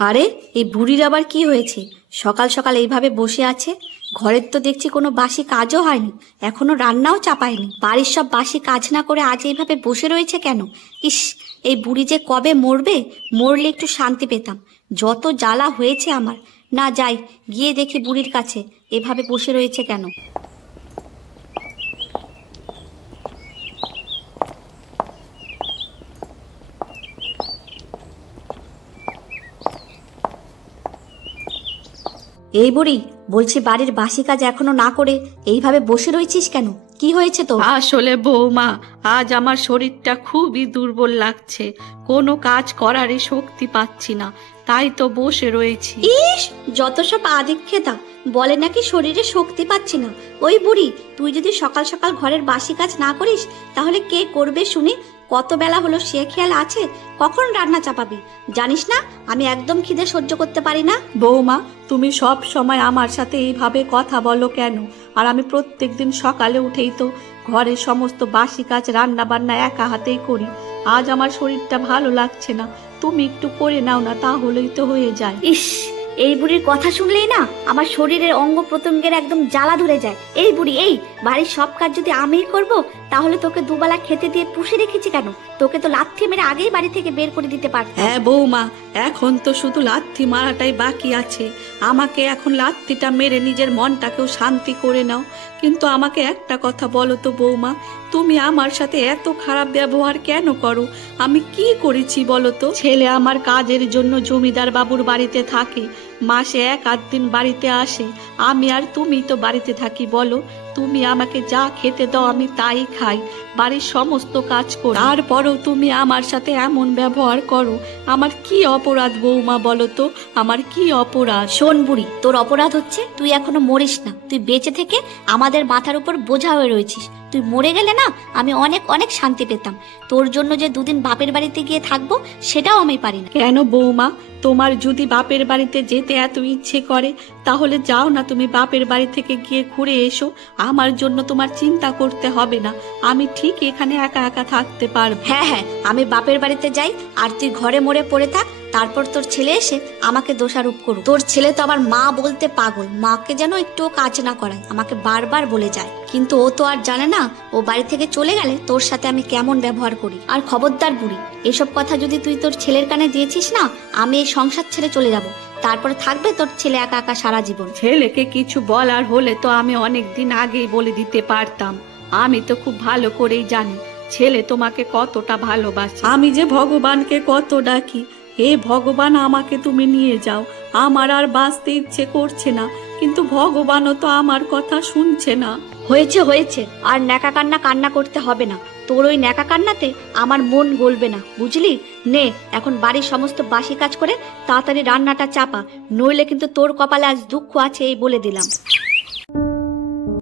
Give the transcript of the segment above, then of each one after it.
আরে, এই বুড়ির আবার কি হয়েছে? সকাল সকাল এইভাবে বসে আছে? ঘরের তো দেখছি কোনো বাসি কাজও হয়নি। এখনও রান্নাও চাপায়নি। বাড়ির সব বাসি কাজ না করে আজ এইভাবে বসে রয়েছে কেন? ইস, এই বুড়ি যে কবে মরবে? মরলে একটু শান্তি পেতাম। যত জ্বালা হয়েছে আমার। না যাই, গিয়ে দেখি বুড়ির কাছে। এভাবে বসে রয়েছে কেন? এই বুড়ি বলছি বাড়ির বাসি কাজ এখনও না করে এইভাবে বসে রয়েছিস কেন? কি হয়েছে তো আসলে বৌমা আজ আমার শরীরটা খুবই দুর্বল লাগছে। কোনো কাজ করারই শক্তি পাচ্ছি না তাই তো বসে রয়েছি। ইস যত সব আদিক্ষেতা বলে নাকি শরীরে শক্তি পাচ্ছি না। ওই বুড়ি তুই যদি সকাল সকাল ঘরের বাসি কাজ না করিস তাহলে কে করবে শুনি? কত বেলা হলো সে খেয়াল আছে? কখন রান্না চাপাবি? জানিস না আমি একদম খিদে সহ্য করতে পারি না। বৌমা তুমি সব সময় আমার সাথে এইভাবে কথা বলো কেন? আর আমি প্রত্যেক দিন সকালে উঠেই তো ঘরের সমস্ত বাসি কাজ রান্না বান্না একা হাতেই করি। আজ আমার শরীরটা ভালো লাগছে না। তুমি একটু করে নাও না তাহলেই তো হয়ে যায়। ইস এই বুড়ির কথা শুনলেই না আমার শরীরের অঙ্গ প্রত্যঙ্গের একদম জ্বালা ধরে যায়। এই বুড়ি, এই, বাড়ির সব কাজ যদি আমিই করব, তাহলে তোকে দুবেলা খেতে দিয়ে পুষে রেখেছি কেন? তোকে তো লাথি মেরে আগেই বাড়ি থেকে বের করে দিতে পারতাম। হ্যাঁ বৌমা, এখন তো শুধু লাথি মারাটাই বাকি আছে। আমাকে এখন লাথিটা মেরে নিজের মনটাকেও শান্তি করে নাও। কিন্তু আমাকে একটা কথা বলো তো বৌমা, তুমি আমার সাথে এত খারাপ ব্যবহার কেন করো? আমি কি করেছি বলো তো? ছেলে আমার কাজের জন্য জমিদার বাবুর বাড়িতে থাকে। মাসে এক আধ দিন বাড়িতে আসে। আমি আর তুমি তো বাড়িতে থাকি বলো। তুমি আমাকে যা খেতে দাও আমি তাই খাই। বাড়ির সমস্ত কাজ করি। তারপরও তুমি আমার সাথে এমন ব্যবহার করো। আমার কি অপরাধ বৌমা বলো তো? আমার কি অপরাধ? শোন বুড়ি তোর অপরাধ হচ্ছে তুই এখনও মরিস না। তুই বেঁচে থেকে আমাদের মাথার উপর বোঝা হয়ে রয়েছিস। তুই মরে গেলে না আমি অনেক অনেক শান্তি পেতাম। তোর জন্য যে দুদিন বাপের বাড়িতে গিয়ে থাকব সেটাও আমি পারি না। কেন বৌমা? তোমার যদি বাপের বাড়িতে যেতে এত ইচ্ছে করে তাহলে যাও না তুমি বাপের বাড়ি থেকে গিয়ে ঘুরে এসো। আমার জন্য তোমার চিন্তা করতে হবে না। আমি ঠিক এখানে একা একা থাকতে পারব। হ্যাঁ হ্যাঁ আমি বাপের বাড়িতে যাই, আর তুই ঘরে মরে পড়ে থাক, তারপর তোর ছেলে এসে আমাকে দোষারোপ করুক। তোর ছেলে তো আমার মা বলতে পাগল, মাকে যেন একটুও কাজ না করায়, আমাকে বারবার বলে যায়। কিন্তু ও তো আর জানে না, ও বাড়ি থেকে চলে গেলে তোর সাথে আমি কেমন ব্যবহার করি। আর খবরদার বুড়ি, এসব কথা যদি তুই তোর ছেলের কানে দিয়েছিস না, আমি এই সংসার ছেড়ে চলে যাব। তারপরে থাকবে তোর ছেলে একা একা সারা জীবন। ছেলেকে কিছু বলার হলে তো আমি অনেক দিন আগেই বলে দিতে পারতাম। আমি তো খুব ভালো করেই জানি, ছেলে তোমাকে কতটা ভালোবাসে। আমি যে ভগবানকে কত ডাকি, হে ভগবান আমাকে তুমি নিয়ে যাও। আমার আর বাঁচতে ইচ্ছে করছে না, কিন্তু ভগবানও তো আমার কথা শুনছে না। হয়েছে হয়েছে। আর ন্যাকা কান্না কান্না করতে হবে না। তোর ওই ন্যাকা কান্নাতে আমার মন গলবে না বুঝলি? নে এখন বাড়ির সমস্ত বাসি কাজ করে তাড়াতাড়ি রান্নাটা চাপা। নইলে কিন্তু তোর কপালে আজ দুঃখ আছে এই বলে দিলাম।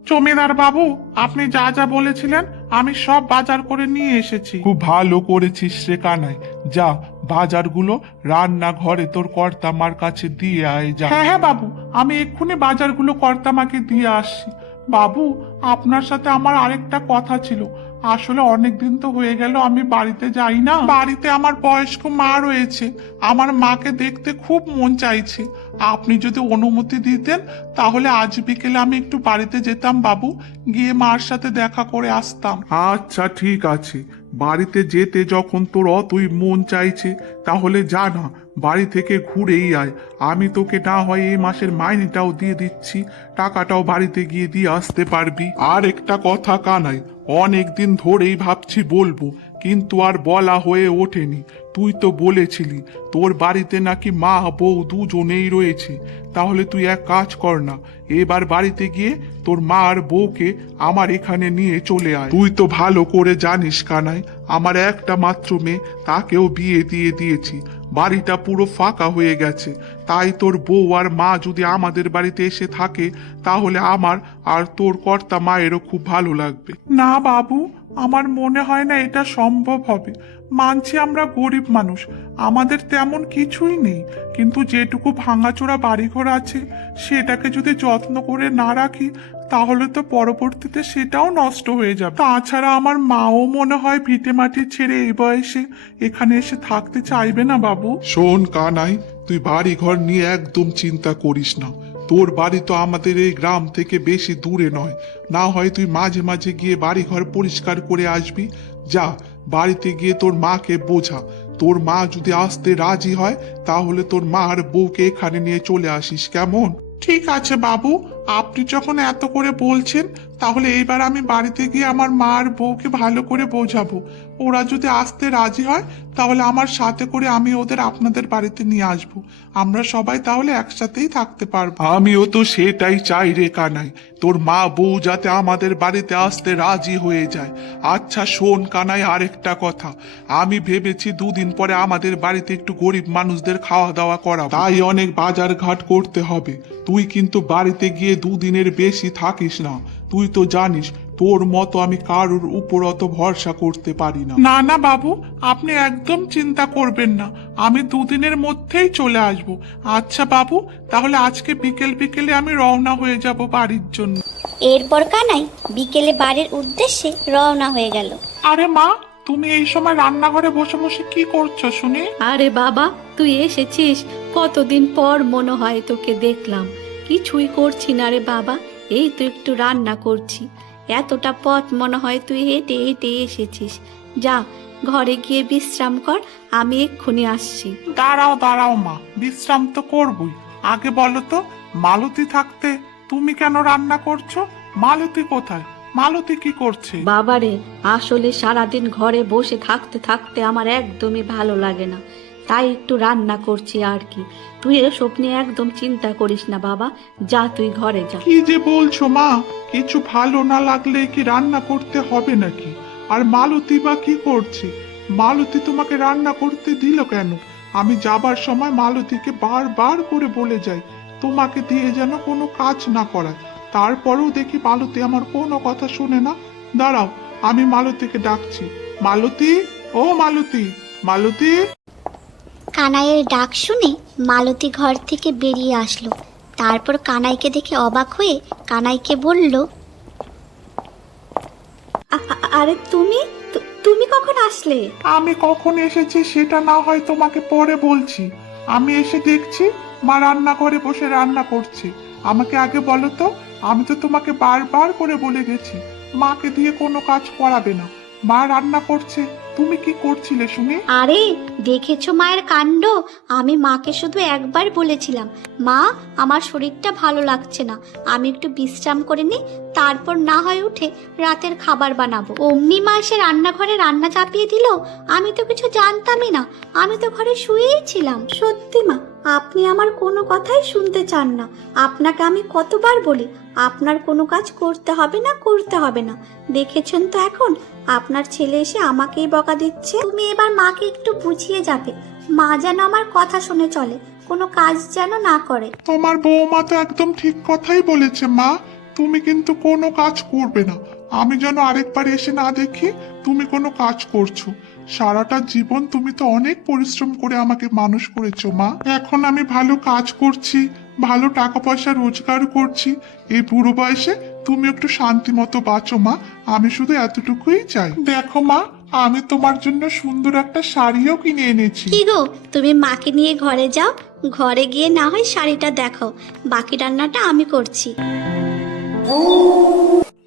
জমিদার বাবু আপনি যা যা বলেছিলেন আমি সব বাজার করে নিয়ে এসেছি। খুব ভালো করেছিস রে কানাই। যা বাজারগুলো রান্না ঘরে তোর কর্তামার কাছে দিয়ে আয় যা। হ্যাঁ হ্যাঁ বাবু। আমি এক্ষুনি বাজারগুলো কর্তামাকে দিয়ে আসছি। বাবু, আপনার সাথে আমার আরেকটা কথা ছিল। আসলে অনেক দিন তো হয়ে গেল, আমি বাড়িতে যাই না। বাড়িতে আমার বয়স্ক মা রয়েছে। আমার মাকে দেখতে খুব মন চাইছে। আপনি যদি অনুমতি দিতেন, তাহলে আজ বিকেলে আমি একটু বাড়িতে যেতাম বাবু। গিয়ে মার সাথে দেখা করে আসতাম। আচ্ছা ঠিক আছে। বাড়িতে যেতে যখন তোর অতই মন চাইছে, তাহলে যা না। বাড়ি থেকে ঘুরেই আয়। আমি তোকে না হয় এই মাসের মাইনেটাও দিয়ে দিচ্ছি। টাকাটাও বাড়িতে গিয়ে দিয়ে আসতে পারবি। আর একটা কথা কানাই, অনেক দিন ধরেই ভাবছি বলব, কিন্তু আর বলা হয়ে ওঠেনি। তুই তো বলেছিলি, তোর বাড়িতে নাকি মা, বউ দুজনেই রয়েছে। তাহলে তুই এক কাজ কর না, এবার বাড়িতে গিয়ে তোর মা আর বউকে আমার এখানে নিয়ে চলে আয়। তুই তো ভালো করে জানিস কানাই, আমার একটা মাত্র মেয়ে, তাকেও বিয়ে দিয়ে দিয়েছি। বাড়িটা পুরো ফাঁকা হয়ে গেছে। তাই তোর বউ আর মা যদি আমাদের বাড়িতে এসে থাকে, তাহলে আমার আর তোর কর্তা মায়েরও খুব ভালো লাগবে। না, বাবু। আমার মনে হয় না এটা সম্ভব হবে। মানছি আমরা গরিব মানুষ, আমাদের তেমন কিছুই নেই। কিন্তু যেটুকু ভাঙাচোরা বাড়িঘর আছে, সেটাকে যদি যত্ন করে না রাখি, তাহলে তো পরবর্তীতে সেটাও নষ্ট হয়ে যাবে। তাছাড়া আমার মাও মনে হয় ভিটে মাটি ছেড়ে এই বয়সে এখানে এসে থাকতে চাইবে না বাবু। শোন কানাই, তুই বাড়ি ঘর নিয়ে একদম চিন্তা করিস না। তোর বাড়ি তো আমাদের এই গ্রাম থেকে বেশি দূরে নয়। না হয় তুই মাঝে মাঝে গিয়ে বাড়ি ঘর পরিষ্কার করে আসবি। যা, বাড়িতে গিয়ে তোর মাকে বোঝা। তোর মা যদি আসতে রাজি হয়, তাহলে তোর মা আর বউকে এখানে নিয়ে চলে আসিস, কেমন? ঠিক আছে বাবু, আপনি যখন এত করে বলছেন, তাহলে এইবার আমি বাড়িতে গিয়ে আমার মা আর বউকে ভালো করে বোঝাবো। ওরা যদি আসতে রাজি হয়, তাহলে আমার সাথে করে আমি ওদের আপনাদের বাড়িতে নিয়ে আসব। আমরা সবাই তাহলে একসাথেই থাকতে পারব। আমিও তো সেটাই চাই রে কানাই। তোর মা বউ যাতে আমাদের বাড়িতে আসতে রাজি হয়ে যায়। আচ্ছা শোন কানাই, আরেকটা কথা। আমি ভেবেছি দুদিন পরে আমাদের বাড়িতে একটু গরিব মানুষদের খাওয়া দাওয়া করা তাই অনেক বাজার ঘাট করতে হবে। তুই কিন্তু বাড়িতে গিয়ে দুদিনের বেশি থাকিস না। তুই তো জানিস তোর মতো আমি কারোর উপর অত ভরসা করতে পারি না। না না বাবু আপনি একদম চিন্তা করবেন না। আমি দুদিনের মধ্যেই চলে আসব। আচ্ছা বাবু তাহলে আজকে বিকেল বিকেলে আমি রওনা হয়ে যাব বাড়ির জন্য। এরপর কানাই বিকেলে বাড়ির উদ্দেশ্যে রওনা হয়ে গেল। আরে মা তুমি এই সময় রান্নাঘরে বসে বসে কি করছ শুনি? আরে বাবা তুই এসেছিস। কতদিন পর মনে হয় তোকে দেখলাম। কিছুই করছি না রে বাবা। এই তো একটু রান্না করছি। এতটা পথ মনে হয় তুই হেঁটে হেঁটে এসেছিস। যা ঘরে গিয়ে বিশ্রাম কর আমি এক্ষুনি আসছি। দাঁড়াও দাঁড়াও মা বিশ্রাম তো করবই। আগে বলো তো মালতী থাকতে তুমি কেন রান্না করছ? মালতী কোথায়? মালতী কি করছে? বাবারে আসলে সারাদিন ঘরে বসে থাকতে থাকতে আমার একদমই ভালো লাগে না। তাই একটু রান্না করছি আর কি। তুই এসব নিয়ে একদম চিন্তা করিস না বাবা, যা তুই ঘরে যা। কি যে বলছো মা, কিছু ভালো না লাগলে কি রান্না করতে হবে নাকি? আর মালতী বা কি করছে? মালতী তোমাকে রান্না করতে দিল কেন? আমি যাবার সময় মালতীকে বারবার করে বলে যাই, তোমাকে দিয়ে যেন কোনো কাজ না করায়। তারপরেও দেখি মালতী আমার কোনো কথা শুনে না। দাঁড়াও, আমি মালতীকে ডাকছি। মালতী? ও মালতী মালতী? কানাইয়ের ডাক শুনে মালতী ঘর থেকে বেরিয়ে আসলো। তারপর কানাইকে দেখে অবাক হয়ে কানাইকে বলল আরে তুমি? তুমি কখন আসলে? আমি কখন এসেছি সেটা না হয় তোমাকে পরে বলছি। আমি এসে দেখছি মা রান্নাঘরে বসে রান্না করছে। আমাকে আগে বলো তো আমি তো তোমাকে বারবার করে বলে গেছি মাকে দিয়ে কোনো কাজ করাবে না। মা রান্না করছে। তুমি কি করছিলে শুনি? আরে দেখেছ মায়ের কাণ্ড? আমি মাকে শুধু একবার বলেছিলাম মা আমার শরীরটা ভালো লাগছে না। আমি একটু বিশ্রাম করে নিই তারপর না হয় উঠে রাতের খাবার বানাবো। অমনি মা এসে রান্নাঘরে রান্না চাপিয়ে দিল। আমি তো কিছু জানতামই না। আমি তো ঘরে শুয়েই ছিলাম। সত্যি মা আপনি আমার কোনো কথাই শুনতে চান না। আপনাকে আমি কতবার বলি আপনার কোনো কাজ করতে হবে না করতে হবে না। দেখেছেন তো এখন আপনার ছেলে এসে আমাকেই বকা দিচ্ছে। তুমি এবার মাকে একটু বুঝিয়ে যাবে। মা যেন আমার কথা শুনে চলে। কোনো কাজ যেন না করে। তোমার বৌমা তো একদম ঠিক কথাই বলেছে, মা। তুমি কিন্তু কোনো কাজ করবে না। আমি যেন আরেকবার এসে না দেখি তুমি কোনো কাজ করছ। সারাটা জীবন তুমি তো অনেক পরিশ্রম করে আমাকে মানুষ করেছ, মা। এখন আমি ভালো কাজ করছি, ভালো টাকা পয়সা রোজগার করছি। এই বুড়ো বয়সে তুমি একটু শান্তি মতো বাঁচো, মা। আমি শুধু এতটুকুই চাই। দেখো, মা আমি তোমার জন্য সুন্দর একটা শাড়িও কিনে এনেছি। কি গো তুমি মাকে নিয়ে ঘরে যাও। ঘরে গিয়ে না হয় শাড়িটা দেখো। বাকি রান্নাটা আমি করছি।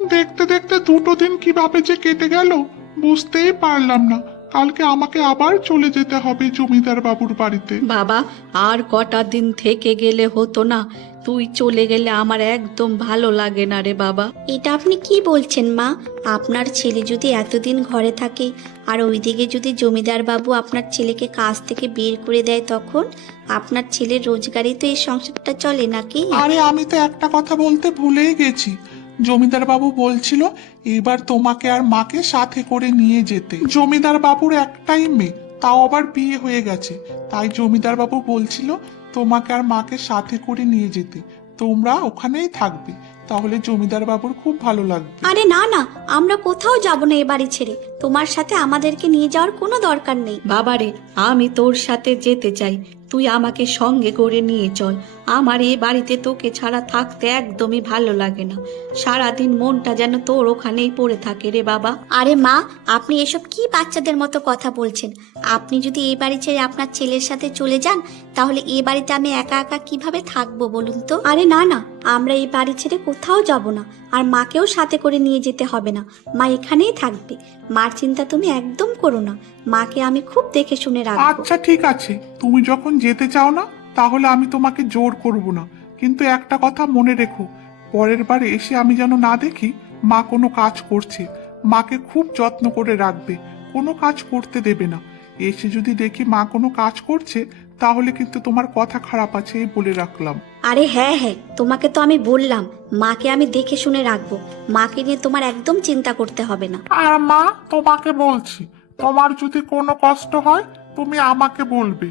দেখতে দেখতে দুটো দিন কীভাবে যে কেটে গেল বুঝতেই পারলাম না। কালকে আমাকে আবার চলে যেতে হবে জমিদার বাবুর বাড়িতে। বাবা আর কটা দিন থেকে গেলে হতো না। তুই চলে গেলে আমার একদম ভালো লাগে না রে বাবা। এটা আপনি কি বলছেন মা? আপনার ছেলে যদি এতদিন ঘরে থাকে আর ওইদিকে যদি জমিদার বাবু আপনার ছেলেকে কাজ থেকে বের করে দেয় তখন আপনার ছেলের রোজগারই তো এই সংসারটা চলে নাকি? আরে আমি তো একটা কথা বলতে ভুলেই গেছি। জমিদার বাবু বলছিল এবার তোমাকে আর মাকে সাথে করে নিয়ে যেতে। জমিদার বাবুর একটাই মেয়ে তাও আবার বিয়ে হয়ে গেছে। তাই জমিদার বাবু বলছিল তোমাকে আর মাকে সাথে করে নিয়ে যেতে। তোমরা ওখানেই থাকবে তাহলে জমিদার বাবুর খুব ভালো লাগবে। আরে না না আমরা কোথাও যাব না এ বাড়ি ছেড়ে। তোমার সাথে আমাদেরকে নিয়ে যাওয়ার কোনো দরকার নেই। বাবারে আমি তোর সাথে যেতে চাই। তুই আমাকে সঙ্গে করে নিয়ে চল। আমার এ বাড়িতে তোকে ছাড়া থাকতে একদমই ভালো লাগে না। সারাদিন মনটা যেন তোর ওখানেই পড়ে থাকে রে বাবা। আরে মা আপনি এসব কি বাচ্চাদের মতো কথা বলছেন? আপনি যদি এই বাড়ি ছেড়ে আপনার ছেলের সাথে চলে যান তাহলে এ বাড়িতে আমি একা একা কীভাবে থাকব বলুন তো? আরে না না আমরা এই বাড়ি ছেড়ে কোথাও যাব না। আর মাকেও সাথে করে নিয়ে যেতে হবে না। মা এখানেই থাকবে। মার চিন্তা তুমি একদম করো না। মাকে আমি খুব দেখে শুনে রাখব। আচ্ছা ঠিক আছে। তুমি যখন যেতে চাও না, তাহলে আমি তোমাকে জোর করব না। কিন্তু একটা কথা মনে রেখো, পরের বার এসে আমি যেন না দেখি, মা কোনো কাজ করছে। মাকে খুব যত্ন করে রাখবে। কোনো কাজ করতে দেবে না। এসে যদি দেখি মা কোনো কাজ করছে তাহলে কিন্তু তোমার কথা খারাপ আছে এই বলে রাখলাম। আরে হ্যাঁ হ্যাঁ তোমাকে তো আমি বললাম মাকে আমি দেখে শুনে রাখব। মাকে নিয়ে তোমার একদম চিন্তা করতে হবে না। আর মা তোমাকে বলছি তোমার যদি কোনো কষ্ট হয় তুমি আমাকে বলবে।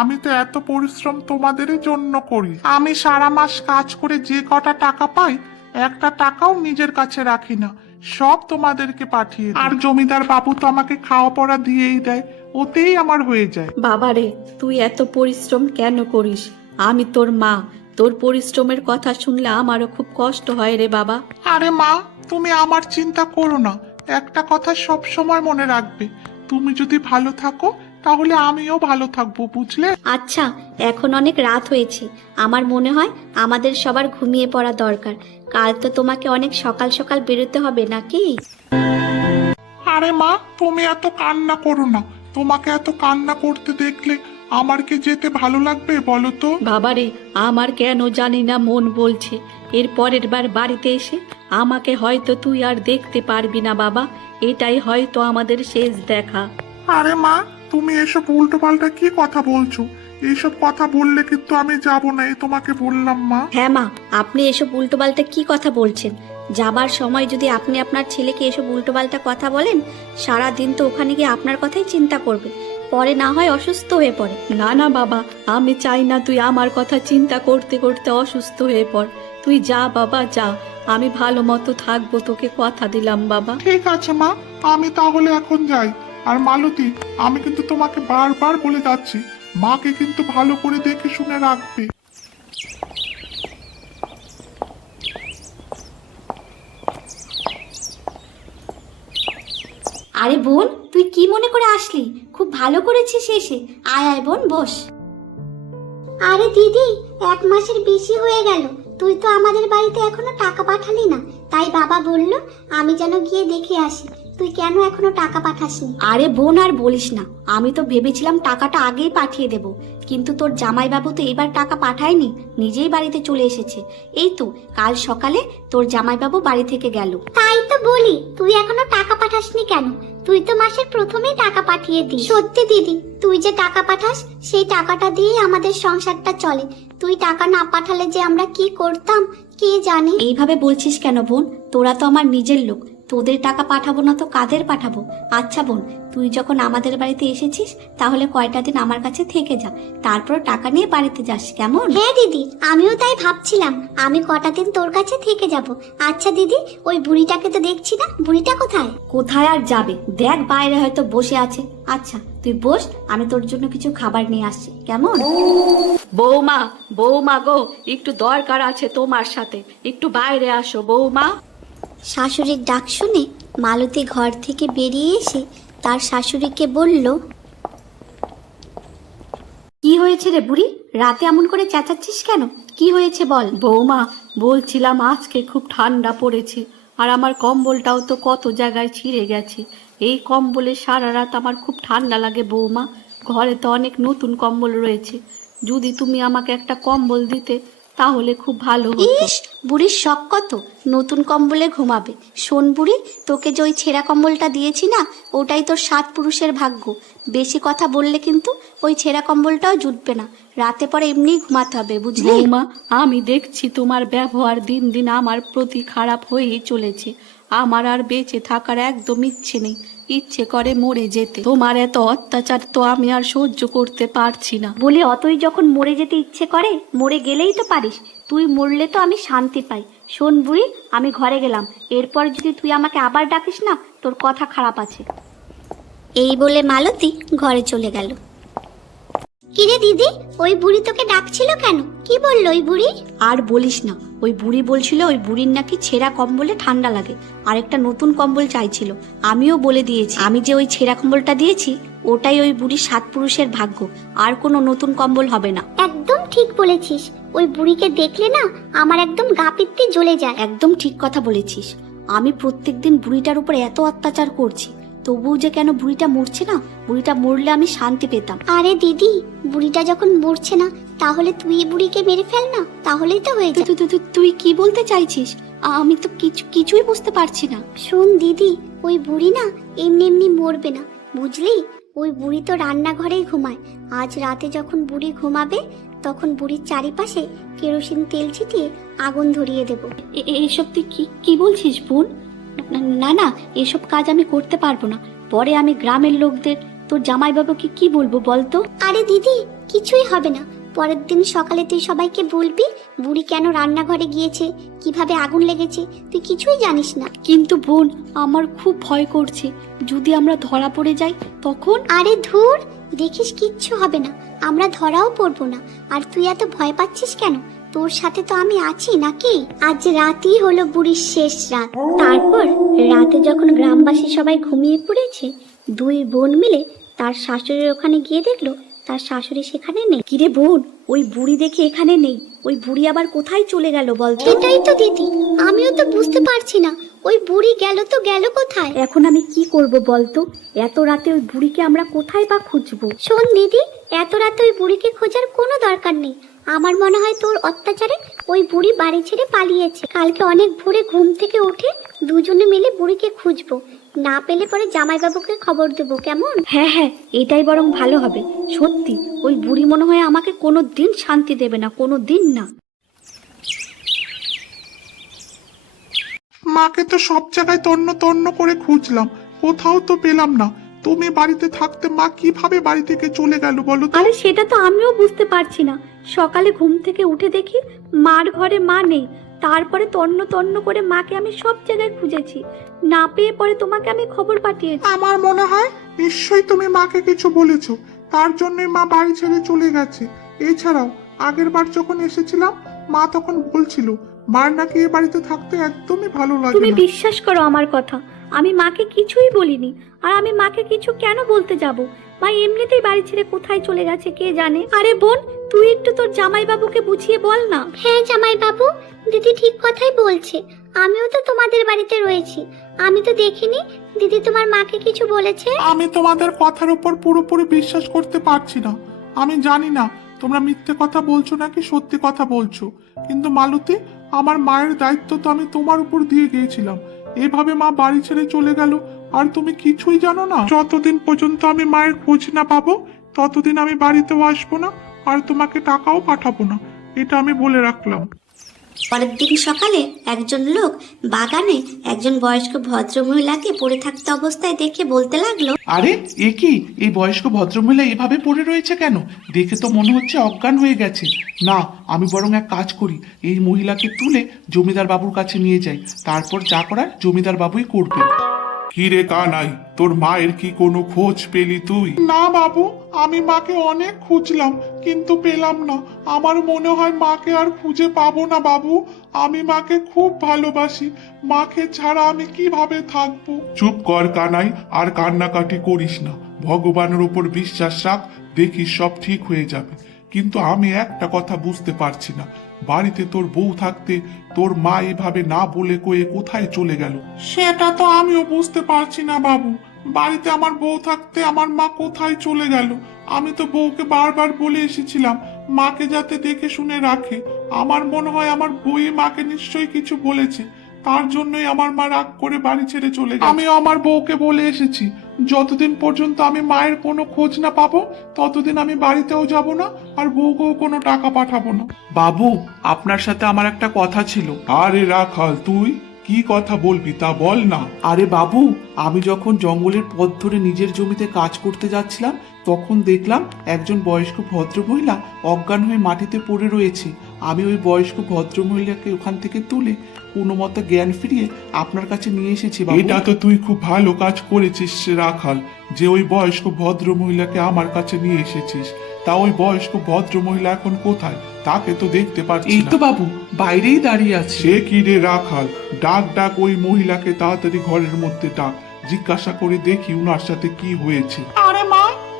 আমি তো এত পরিশ্রম তোমাদের জন্য করি। আমি সারা মাস কাজ করে যে কটা টাকা পাই একটা টাকাও নিজের কাছে রাখি না। সব তোমাদেরকে পাঠিয়ে দিই। আর জমিদার বাবু তো আমাকে খাওয়া পড়া দিয়েই দেয়। ওতেই আমার হয়ে যায়। বাবারে তুই এত পরিশ্রম কেন করিস? আমি তোর মা। তোর পরিশ্রমের কথা শুনলে আমারও খুব কষ্ট হয় রে বাবা। আরে মা তুমি আমার চিন্তা করো না। একটা কথা সব সময় মনে রাখবে। তুমি যদি ভালো থাকো তাহলে আমিও ভালো থাকব বুঝলে? আচ্ছা এখন অনেক রাত হয়েছে। আমার মনে হয় আমাদের সবার ঘুমিয়ে পড়া দরকার। কাল তো তোমাকে অনেক সকাল সকাল বেরোতে হবে নাকি? আরে মা তুমি এত কান্না করো না। তোমাকে এত কান্না করতে দেখলে আমার কি যেতে ভালো লাগবে বলো তো? বাবারে আমার কেন জানি না মন বলছে। এর পরের বার বাড়িতে এসে আমাকে হয়তো তুই আর দেখতে পারবি না বাবা। এটাই হয়তো আমাদের শেষ দেখা। আরে মা তুমি এসব উল্টো পাল্টা কি কথা বলছো? এইসব কথা বললে কিন্তু আমি যাব না এই তোমাকে বললাম মা। হ্যাঁ মা আপনি এসব উল্টোপাল্টা কি কথা বলছেন? যাবার সময় যদি আপনি আপনার ছেলেকে এসব উল্টোপাল্টা কথা বলেন সারা দিন তো ওখানে গিয়ে আপনার কথাই চিন্তা করবে। পরে না হয় অসুস্থ হয়ে পড়ে। না না বাবা আমি চাই না তুই আমার কথা চিন্তা করতে করতে অসুস্থ হয়ে পড়। তুই যা বাবা যা। আমি ভালো মতো থাকব তোকে কথা দিলাম বাবা। ঠিক আছে মা। আমি তাহলে এখন যাই। আর মালতী আমি কিন্তু তোমাকে বারবার বলে যাচ্ছি। মাকে কিন্তু ভালো করে দেখে শুনে রাখবে। আরে বোন, তুই কি মনে করে আসলি? খুব ভালো করেছিস এসে। আয় আয় বোন, বস। আরে দিদি, এক মাসের বেশি হয়ে গেল। তুই তো আমাদের বাড়িতে এখনও টাকা পাঠালি না। তাই বাবা বলল, আমি যেন গিয়ে দেখে আসি। তুই কেন এখনও টাকা পাঠাসনি? আরে বোন আর বলিস না। আমি তো ভেবেছিলাম টাকাটা আগেই পাঠিয়ে দেব। কিন্তু তোর জামাইবাবু তো এবার টাকা পাঠায়নি নিজেই বাড়িতে চলে এসেছে। এই তো কাল সকালে তোর জামাইবাবু বাড়ি থেকে গেল। তাই তো বলি তুই এখনও টাকা পাঠাসনি কেন? তুই তো মাসের প্রথমেই টাকা পাঠিয়ে দিস। সত্যি দিদি তুই যে টাকা পাঠাস সেই টাকাটা দিয়ে আমাদের সংসারটা চলে। তুই টাকা না পাঠালে যে আমরা কি করতাম কে জানে? এইভাবে বলছিস কেন বোন? তোরা তো আমার নিজের লোক। তোদের টাকা পাঠাবো না তো কাদের পাঠাবো? আচ্ছা বোন তুই যখন আমাদের বাড়িতে এসেছিস তাহলে কয়টা দিন আমার কাছে থেকে যা। তারপর টাকা নিয়ে বাড়িতে যাস কেমন? হ্যাঁ দিদি আমিও তাই ভাবছিলাম। আমি কটা দিন তোর কাছে থেকে যাব। আচ্ছা দিদি ওই বুড়িটাকে তো দেখছি না। বুড়িটা কোথায়? কোথায় আর যাবে? দেখ বাইরে হয়তো বসে আছে। আচ্ছা তুই বস আমি তোর জন্য কিছু খাবার নিয়ে আসছি। কেমন? বৌমা বৌমা গো একটু দরকার আছে তোমার সাথে। একটু বাইরে আসো বৌমা। শাশুড়ির ডাক শুনে মালতী ঘর থেকে বেরিয়ে এসে তার শাশুড়িকে বলল কি হয়েছে রে বুড়ি? রাতে এমন করে চেঁচাচ্ছিস কেন? কি হয়েছে বল? বৌমা বলছিলাম আজকে খুব ঠান্ডা পড়েছে আর আমার কম্বলটাও তো কত জায়গায় ছিঁড়ে গেছে। এই কম্বলে সারা রাত আমার খুব ঠান্ডা লাগে বৌমা। ঘরে তো অনেক নতুন কম্বল রয়েছে। যদি তুমি আমাকে একটা কম্বল দিতে তাহলে খুব ভালো হতো। ইস বুড়ির শখ কত? নতুন কম্বলে ঘুমাবে। শোন বুড়ি তোকে যে ওই ছেঁড়া কম্বলটা দিয়েছি না ওটাই তোর সাত পুরুষের ভাগ্য। বেশি কথা বললে কিন্তু ওই ছেঁড়া কম্বলটাও জুটবে না। রাতে পরে এমনি ঘুমাতে হবে বুঝলি? বৌমা আমি দেখছি তোমার ব্যবহার দিন দিন আমার প্রতি খারাপ হয়েই চলেছে। আমার আর বেঁচে থাকার একদম ইচ্ছে নেই। ইচ্ছে করে মরে যেতে। তোমার এত অত্যাচার তো আমি আর সহ্য করতে পারছি না। বলে অতই যখন মরে যেতে ইচ্ছে করে মরে গেলেই তো পারিস। তুই মরলে তো আমি শান্তি পাই। শোন বুড়ি আমি ঘরে গেলাম। এরপর যদি তুই আমাকে আবার ডাকিস না তোর কথা খারাপ আছে। এই বলে মালতী ঘরে চলে গেল। কিরে দিদি ওই বুড়ি তোকে ডাকছিল কেন? কি বলল ওই বুড়ি? আর বলিস না ওই বুড়ি বলছিল ওই বুড়ির নাকি ছেঁড়া কম্বলে ঠান্ডা লাগে আর একটা নতুন কম্বল চাইছিল আমিও বলে দিয়েছি। আমি যে ওই ছেঁড়া কম্বলটা দিয়েছি ওটাই ওই বুড়ির সাত পুরুষের ভাগ্য আর কোনো নতুন কম্বল হবে না। একদম ঠিক বলেছিস ওই বুড়িকে দেখলে না আমার একদম গা পিত্তি জ্বলে যায়। একদম ঠিক কথা বলেছিস আমি প্রত্যেকদিন বুড়িটার উপর এত অত্যাচার করছি তবুও যে কেন বুড়িটা মরছে না? বুড়িটা মরলে আমি শান্তি পেতাম। আরে দিদি বুড়িটা যখন মরছে না তাহলে তুই বুড়িকে মেরে ফেল না। তাহলেই তো হয়ে যায়। তুই- কি বলতে চাইছিস? আমি তো কিছু কিছুই বুঝতে পারছি না। শোন দিদি ওই বুড়ি না এমনি এমনি মরবে না। বুঝলি? ওই বুড়ি তো রান্নাঘরেই ঘুমায়। আজ রাতে যখন বুড়ি ঘুমাবে তখন বুড়ির চারিপাশে কেরোসিন তেল ছিটিয়ে আগুন ধরিয়ে দেব। এ- এ- এসব তুই কি কি বলছিস বোন? না- না এসব কাজ আমি করতে পারব না। পরে আমি গ্রামের লোকদের তোর জামাইবাবুকে কি বলব বলতো আরে দিদি কিছুই হবে না। পরের দিন সকালে তুই সবাইকে বলবি বুড়ি কেন রান্নাঘরে গিয়েছে কীভাবে আগুন লেগেছে তুই কিছুই জানিস না। কিন্তু বোন আমার খুব ভয় করছে। যদি আমরা ধরা পড়ে যাই তখন? আরে ধুর দেখিস কিচ্ছু হবে না। আমরা ধরাও পড়ব না। আর তুই এত ভয় পাচ্ছিস কেন? তোর সাথে তো আমি আছি নাকি? আজ রাতই হলো বুড়ির শেষ রাত। তারপর রাতে যখন গ্রামবাসী সবাই ঘুমিয়ে পড়েছে দুই বোন মিলে তার শাশুড়ির ওখানে গিয়ে দেখল তার শাশুড়ি সেখানে নেই। কিরে বোন ওই বুড়ি দেখে এখানে নেই। ওই বুড়ি আবার কোথায় চলে গেল বলতো সেটাই তো দিদি আমিও তো বুঝতে পারছি না ওই বুড়ি গেল তো গেল কোথায়? এখন আমি কি করব বলতো এত রাতে ওই বুড়িকে আমরা কোথায় বা খুঁজবো? শোন দিদি এত রাতে ওই বুড়িকে খোঁজার কোনো দরকার নেই। আমার মনে হয় তোর অত্যাচারে ওই বুড়ি বাড়ি ছেড়ে পালিয়েছে। কালকে অনেক ভোরে ঘুম থেকে উঠে দুজনে মিলে বুড়িকে খুঁজবো। না পেলে পরে জামাইবাবুকে খবর দেবো কেমন? হ্যাঁ হ্যাঁ এটাই বরং ভালো হবে। সত্যি ওই বুড়ি মনে হয় আমাকে কোনো দিন শান্তি দেবে না কোনো দিন না। মাকে তো সব জায়গায় তন্ন তন্ন করে খুঁজলাম কোথাও তো পেলাম না। তুমি বাড়িতে থাকতে মা কীভাবে বাড়ি থেকে চলে গেল বলো আরে সেটা তো আমিও বুঝতে পারছি না। সকালে ঘুম থেকে উঠে দেখি মার ঘরে মা নেই। তারপরে তন্ন তন্ন করে মাকে আমি সব জায়গায় খুঁজেছি। না পেয়ে পরে তোমাকে আমি খবর পাঠিয়েছি। আমার মনে হয় নিশ্চয়ই তুমি মাকে কিছু বলেছ। তার জন্যই মা বাড়ি ছেড়ে চলে গেছে। এছাড়াও আগের বার যখন এসেছিলাম মা তখন বলছিল মার নাকি এ বাড়িতে থাকতে একদমই ভালো লাগে তুমি না। বিশ্বাস করো আমার কথা। আমি মাকে কিছুই বলিনি। আর আমি মাকে কিছু কেন বলতে যাব? মা এমনিতেই বাড়ি ছেড়ে কোথায় চলে গেছে কে জানে? আরে বোন তুই একটু তোর জামাইবাবুকে বুঝিয়ে বল না। হ্যাঁ জামাইবাবু দিদি ঠিক কথাই বলছে। আমিও তো তোমাদের বাড়িতে রয়েছি। আমি তো দেখিনি দিদি তোমার মাকে কিছু বলেছে? আমি তোমাদের কথার উপর পুরোপুরি বিশ্বাস করতে পারছি না। আমি জানি না তোমরা মিথ্যে কথা বলছো নাকি সত্যি কথা বলছো। কিন্তু মালতী আমার মায়ের দায়িত্ব তো আমি তোমার উপর দিয়ে গিয়েছিলাম। এভাবে মা বাড়ি ছেড়ে চলে গেল আর তুমি কিছুই জানো না? যতদিন পর্যন্ত আমি মায়ের খোঁজ না পাবো ততদিন আমি বাড়িতেও আসব না। আর তোমাকে টাকাও পাঠাবো না। এটা আমি বলে রাখলাম। পরের দিন সকালে একজন লোক বাগানে একজন বয়স্ক ভদ্রমহিলাকে পড়ে থাকতে অবস্থায় দেখে বলতে লাগল আরে এ কি? এই বয়স্ক ভদ্রমহিলা এভাবে পড়ে রয়েছে কেন? দেখে তো মনে হচ্ছে অজ্ঞান হয়ে গেছে। না আমি বরং এক কাজ করি। এই মহিলাকে তুলে জমিদার বাবুর কাছে নিয়ে যাই। তারপর যা করার জমিদার বাবুই করবে কি রে কানাই তোর মায়ের কি কোনো খোঁজ পেলি তুই? না বাবু আমি মাকে অনেক খুঁজলাম কিন্তু পেলাম না। আমার মনে হয় মাকে আর খুঁজে পাবো না বাবু। আমি মাকে খুব ভালোবাসি। মাকে ছাড়া আমি কীভাবে থাকব? চুপ কর কানাই আর কান্নাকাটি করিস না। ভগবানের উপর বিশ্বাস রাখ দেখিস সব ঠিক হয়ে যাবে। কিন্তু আমি একটা কথা বুঝতে পারছি না। বাড়িতে তোর বউ থাকতে তোর মা এভাবে না বলে কয়ে কোথায় চলে গেল? সেটা তো আমিও বুঝতে পারছি না বাবু। বাড়িতে আমার বউ থাকতে আমার মা কোথায় চলে গেল? আমি তো বউকে বারবার বলে এসেছিলাম, মাকে যাতে দেখে শুনে রাখে। আমার মনে হয় আমার বই মাকে নিশ্চয়ই কিছু বলেছে। তার জন্যই আমার মা রাগ করে বাড়ি ছেড়ে চলে গেছে। আমিও আমার বউকে বলে এসেছি। যতদিন পর্যন্ত আমি মায়ের কোনো খোঁজ না পাবো ততদিন আমি বাড়িতেও যাব না আর বউকেও কোনো টাকা পাঠাবো না। বাবু আপনার সাথে আমার একটা কথা ছিল। আরে রাখাল তুই কি কথা বলবি তা বল না। আরে বাবু আমি যখন জঙ্গলের পথ ধরে নিজের জমিতে কাজ করতে যাচ্ছিলাম তখন দেখলাম একজন বয়স্ক ভদ্রমহিলা অজ্ঞান হয়ে মাটিতে পড়ে রয়েছে। আমি ওই বয়স্ক ভদ্রমহিলাকে ওখান থেকে তুলে কোনো মতো জ্ঞান ফিরিয়ে আপনার কাছে নিয়ে এসেছি এটা তো তুই খুব ভালো কাজ করেছিস রাখাল যে ওই বয়স্ক ভদ্র মহিলাকে আমার কাছে নিয়ে এসেছিস। তা ওই বয়স্ক ভদ্র মহিলা এখন কোথায়? তাকে তো দেখতে পাচ্ছি এই তো বাবু বাইরেই দাঁড়িয়ে আছে। সে কি রে রাখাল? ডাক ডাক ওই মহিলাকে তাড়াতাড়ি ঘরের মধ্যে ডাক। জিজ্ঞাসা করে দেখি উনার সাথে কি হয়েছে।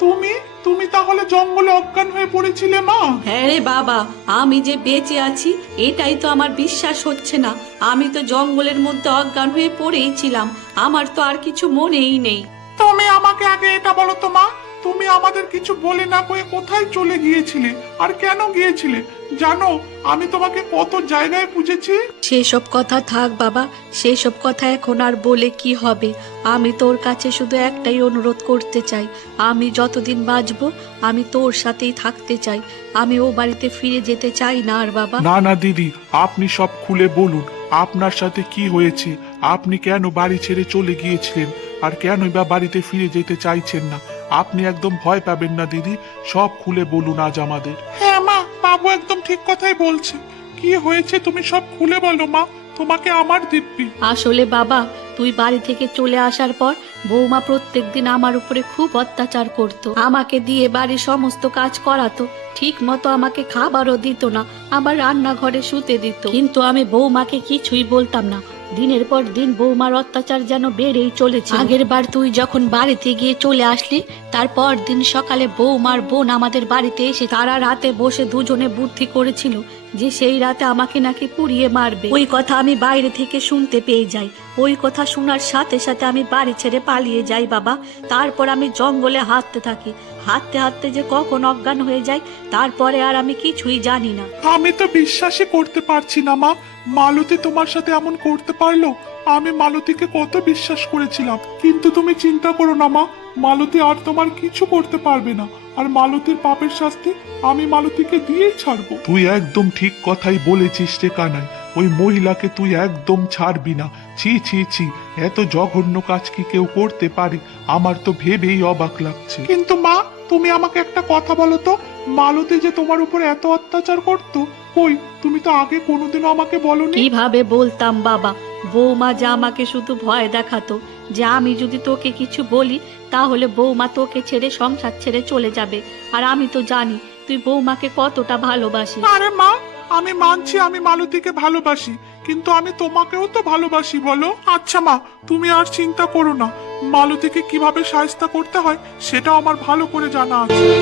তুমি? তুমি তাহলে জঙ্গলে অজ্ঞান হয়ে পড়েছিলে মা। হ্যাঁ রে বাবা আমি যে বেঁচে আছি এটাই তো আমার বিশ্বাস হচ্ছে না। আমি তো জঙ্গলের মধ্যে অজ্ঞান হয়ে পড়েই ছিলাম। আমার তো আর কিছু মনেই নেই। তুমি আমাকে আগে এটা বলো তো মা। তুমি আমাদের কিছু বলে না কয়ে কোথায় চলে গিয়েছিলে? আর কেন গিয়েছিলে? জানো আমি তোমাকে কত জায়গায় খুঁজেছি সেসব কথা থাক বাবা সেসব কথা এখন আর বলে কি হবে? আমি তোর কাছে শুধু একটাই অনুরোধ করতে চাই। আমি যতদিন বাঁচবো আমি তোর সাথেই থাকতে চাই। আমি ও বাড়িতে ফিরে যেতে চাই না আর বাবা। না না দিদি আপনি সব খুলে বলুন আপনার সাথে কি হয়েছে? আপনি কেন বাড়ি ছেড়ে চলে গিয়েছিলেন? আর কেনই বা বাড়িতে ফিরে যেতে চাইছেন না? আপনি একদম ভয় পাবেন না দিদি। সব খুলে বলুন আজ আমাদের। হ্যাঁ মা বাবু একদম ঠিক কথাই বলছে। কি হয়েছে তুমি সব খুলে বলো মা। তোমাকে আমার দিব্যি। আসলে বাবা তুই বাড়ি থেকে চলে আসার পর বৌমা প্রত্যেকদিন আমার উপরে খুব অত্যাচার করত। আমাকে দিয়ে বাড়ির সমস্ত কাজ করাতো। ঠিক মতো আমাকে খাবারও দিত না। আমার রান্নাঘরে শুতে দিত। কিন্তু আমি বৌমাকে কিছুই বলতাম না। দিনের পর দিন বৌমার অত্যাচার যেন বেড়েই চলেছে। আগের বার তুই যখন বাড়িতে গিয়ে চলে আসলি, তারপর দিন সকালে বৌমার বোন আমাদের বাড়িতে এসে তারা রাতে বসে দুজনে বুদ্ধি করেছিল যে সেই রাতে আমাকে নাকি পুড়িয়ে মারবে। ওই কথা আমি বাইরে থেকে শুনতে পেয়ে যাই। ওই কথা শোনার সাথে সাথে আমি বাড়ি ছেড়ে পালিয়ে যাই বাবা। তারপর আমি জঙ্গলে হাঁটতে থাকি। হাঁটতে হাঁটতে যে কখন অজ্ঞান হয়ে যায় তারপরে আর আমি কিছুই জানি না। আমি তো বিশ্বাসই করতে পারছি না মা। মালতী তোমার সাথে এমন করতে পারল? আমি মালতীকে কত বিশ্বাস করেছিলাম। কিন্তু তুমি চিন্তা করো না মা। মালতী আর তোমার কিছু করতে পারবে না। আর মালতীর পাপের শাস্তি আমি মালতীকে দিয়েই ছাড়বো। তুই একদম ঠিক কথাই বলেছিস রে কানাই। ওই মহিলাকে তুই একদম ছাড়বি না। ছি ছি ছি। এত জঘন্য কাজ কি কেউ করতে পারে? আমার তো ভেবেই অবাক লাগছে। কিন্তু মা তুমি আমাকে একটা কথা বলো তো? মালতী যে তোমার উপর এত অত্যাচার করতো কই? তুমি তো আগে কোনোদিনও আমাকে বলনি? কীভাবে বলতাম বাবা? বৌমা যা আমাকে শুধু ভয় দেখাতো যে আমি যদি তোকে কিছু বলি তাহলে বৌমা তোকে ছেড়ে সংসার ছেড়ে চলে যাবে। আর আমি তো জানি তুই বৌমাকে কতটা ভালোবাসি আরে মা আমি মানছি আমি মালতীকে ভালোবাসি কিন্তু আমি তোমাকেও তো ভালোবাসি বলো। আচ্ছা মা তুমি আর চিন্তা করো না। মালতীকে কীভাবে সাহায্য করতে হয় সেটাও আমার ভালো করে জানা আছে।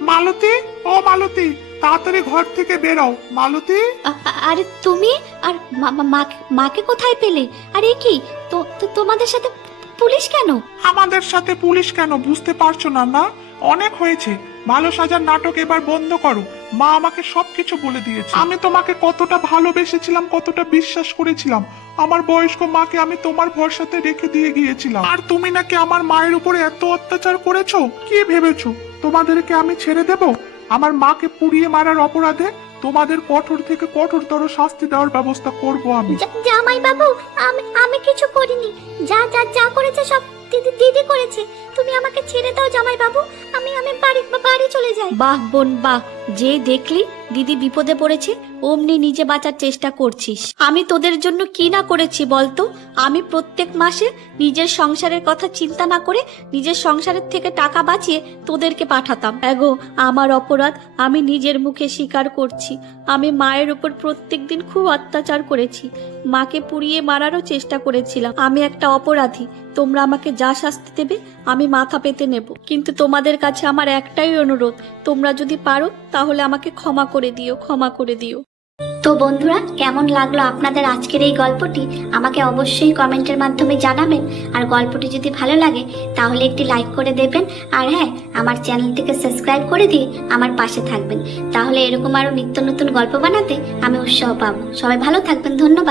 মালতী? ও মালতী তাড়াতাড়ি ঘর থেকে বেরাও। মালতী? আরে তুমি? আর মা- মা- মাকে- কোথায় পেলে? আরে কি তো তো- তোমাদের সাথে পুলিশ কেন? আমাদের সাথে পুলিশ কেন? বুঝতে পারছ না না? অনেক হয়েছে। ভালো সাজার নাটক এবার বন্ধ করো। মা আমাকে সবকিছু বলে দিয়েছে। আমি তোমাকে কতটা ভালোবেসেছিলাম, কতটা বিশ্বাস করেছিলাম। আমার বয়স্ক মাকে আমি তোমার ভরসাতে রেখে দিয়ে গিয়েছিলাম। আর তুমি নাকি আমার মায়ের উপরে এত অত্যাচার করেছ? কি ভেবেছো? তোমাদেরকে আমি ছেড়ে দেব? আমার মাকে পুড়িয়ে মারার অপরাধে তোমাদের কঠোর থেকে কঠোরতর শাস্তি দেওয়ার ব্যবস্থা করব আমি। জামাই বাবু আমি আমি কিছু করিনি। যা যা যা করেছে সব দিদি দিদি করেছে। তুমি আমাকে ছেড়ে দাও জামাই বাবু আমি আমি বাড়ি বাড়ি চলে যাই। বাহ বোন বাহ। যে দেখলি দিদি বিপদে পড়েছে অমনি নিজে বাঁচার চেষ্টা করছিস। আমি তোদের জন্য কি না করেছি বলতো? আমি প্রত্যেক মাসে নিজের সংসারের কথা চিন্তা না করে নিজের সংসারের থেকে টাকা বাঁচিয়ে তোদেরকে পাঠাতাম। এগো আমার অপরাধ আমি নিজের মুখে স্বীকার করছি। আমি মায়ের উপর প্রত্যেক দিন খুব অত্যাচার করেছি। মাকে পুড়িয়ে মারারও চেষ্টা করেছিলাম। আমি একটা অপরাধী। তোমরা আমাকে যা শাস্তি দেবে, আমি মাথা পেতে নেব। কিন্তু তোমাদের কাছে আমার একটাই অনুরোধ, তোমরা যদি পারো, তাহলে আমাকে ক্ষমা করে দিও, ক্ষমা করে দিও। তো বন্ধুরা, কেমন লাগল আপনাদের আজকের এই গল্পটি? আমাকে অবশ্যই কমেন্টের মাধ্যমে জানাবেন। আর গল্পটি যদি ভালো লাগে, তাহলে একটি লাইক করে দেবেন। আর হ্যাঁ আমার চ্যানেলটিকে সাবস্ক্রাইব করে দিয়ে আমার পাশে থাকবেন। তাহলে এরকম আরও নিত্য নতুন গল্প বানাতে আমি উৎসাহ পাবো। সবাই ভালো থাকবেন, ধন্যবাদ।